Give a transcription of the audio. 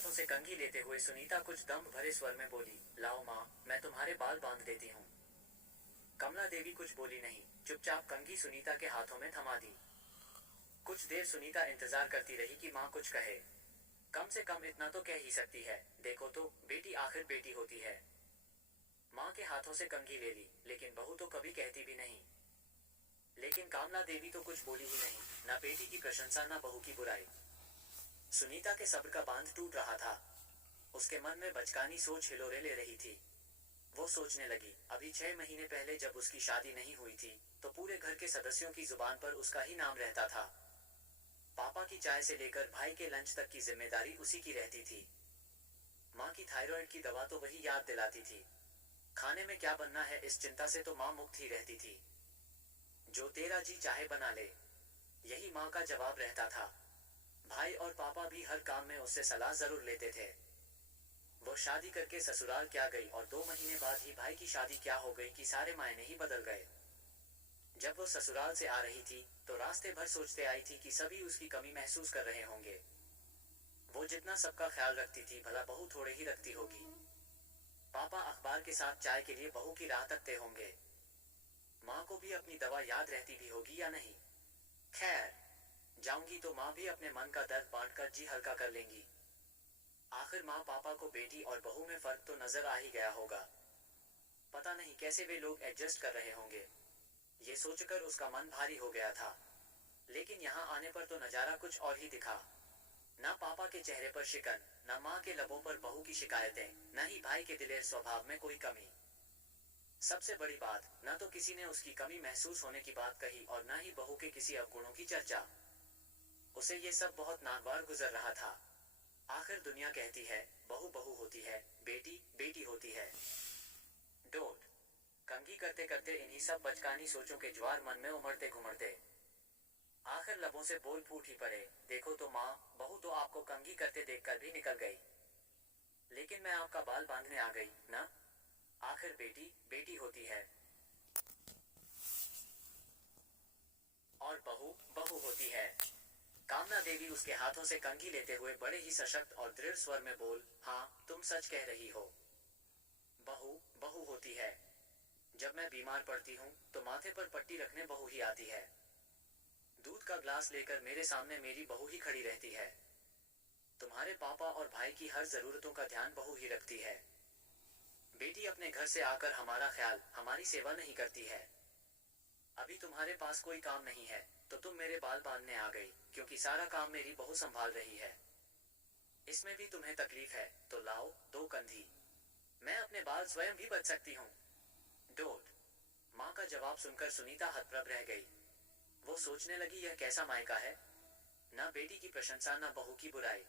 हाथों से कंघी लेते हुए सुनीता कुछ दम्भ भरे स्वर में बोली, लाओ माँ, मैं तुम्हारे बाल बांध देती हूँ। कमला देवी कुछ बोली नहीं, चुपचाप कंघी सुनीता के हाथों में थमा दी। कुछ देर सुनीता इंतजार करती रही कि माँ कुछ कहे। कम से कम इतना तो कह ही सकती है, देखो तो बेटी आखिर बेटी होती है। माँ के हाथों से कंघी ले ली, लेकिन बहू तो कभी कहती भी नहीं। लेकिन कमला देवी तो कुछ बोली ही नहीं, ना बेटी की प्रशंसा ना बहू की बुराई। सुनीता के सब्र का बांध टूट रहा था। उसके मन में बचकानी सोच हिलोरे ले रही थी। वो सोचने लगी, अभी 6 महीने पहले जब उसकी शादी नहीं हुई थी तो पूरे घर के सदस्यों की जुबान पर उसका ही नाम रहता था। पापा की चाय से लेकर भाई के लंच तक की जिम्मेदारी उसी की रहती थी। माँ की थायराइड की दवा तो वही याद दिलाती थी। खाने में क्या बनना है इस चिंता से तो माँ मुक्त ही रहती थी। जो तेरा जी चाहे बना ले, यही माँ का जवाब रहता था। भाई और पापा भी हर काम में उससे सलाह जरूर लेते थे। वो शादी करके ससुराल क्या गई और 2 महीने बाद ही भाई की शादी क्या हो गई कि सारे मायने ही बदल गए। जब वो ससुराल से आ रही थी तो रास्ते भर सोचते आई थी कि सभी उसकी कमी महसूस कर रहे होंगे। वो जितना सबका ख्याल रखती थी भला बहू थोड़े ही रखती होगी। पापा अखबार के साथ चाय के लिए बहू की राह तकते होंगे। माँ को भी अपनी दवा याद रहती भी होगी या नहीं। खैर, जाऊंगी तो माँ भी अपने मन का दर्द बांटकर जी हल्का कर लेंगी। आखिर माँ पापा को बेटी और बहू में फर्क तो नजर आ ही गया होगा। पता नहीं कैसे वे लोग एडजस्ट कर रहे होंगे। ये सोचकर उसका मन भारी हो गया था। लेकिन यहाँ आने पर तो नजारा कुछ और ही दिखा। ना पापा के चेहरे पर शिकन, ना माँ के लबों पर बहू की शिकायतें, न ही भाई के दिलेर स्वभाव में कोई कमी। सबसे बड़ी बात, न तो किसी ने उसकी कमी महसूस होने की बात कही और न ही बहू के किसी अवगुणों की चर्चा। उसे ये सब बहुत नागवार गुजर रहा था। आखिर दुनिया कहती है, बहू बहू होती है, बेटी बेटी होती है। डोट कंघी करते करते इन्हीं सब बचकानी सोचों के ज्वार मन में उमड़ते घुमड़ते आखिर लबों से बोल फूट ही पड़े, देखो तो माँ, बहू तो आपको कंघी करते देखकर भी निकल गई, लेकिन मैं आपका बाल बांधने आ गई ना। आखिर बेटी बेटी होती है और बहू बहू होती है। कामना देवी उसके हाथों से कंघी लेते हुए बड़े ही सशक्त और दृढ़ स्वर में बोल, हाँ तुम सच कह रही हो। बहू बहू होती है। जब मैं बीमार पड़ती हूँ तो माथे पर पट्टी रखने बहू ही आती है। दूध का ग्लास लेकर मेरे सामने मेरी बहू ही खड़ी रहती है। तुम्हारे पापा और भाई की हर जरूरतों का ध्यान बहू ही रखती है। बेटी अपने घर से आकर हमारा ख्याल, हमारी सेवा नहीं करती है। अभी तुम्हारे पास कोई काम नहीं है तो तुम मेरे बाल बांधने आ गई, क्योंकि सारा काम मेरी बहू संभाल रही है। इसमें भी तुम्हें तकलीफ है तो लाओ 2 कंधी, मैं अपने बाल स्वयं भी बच सकती हूँ। डोट माँ का जवाब सुनकर सुनीता हतप्रभ रह गई। वो सोचने लगी, यह कैसा मायका है, ना बेटी की प्रशंसा ना बहू की बुराई।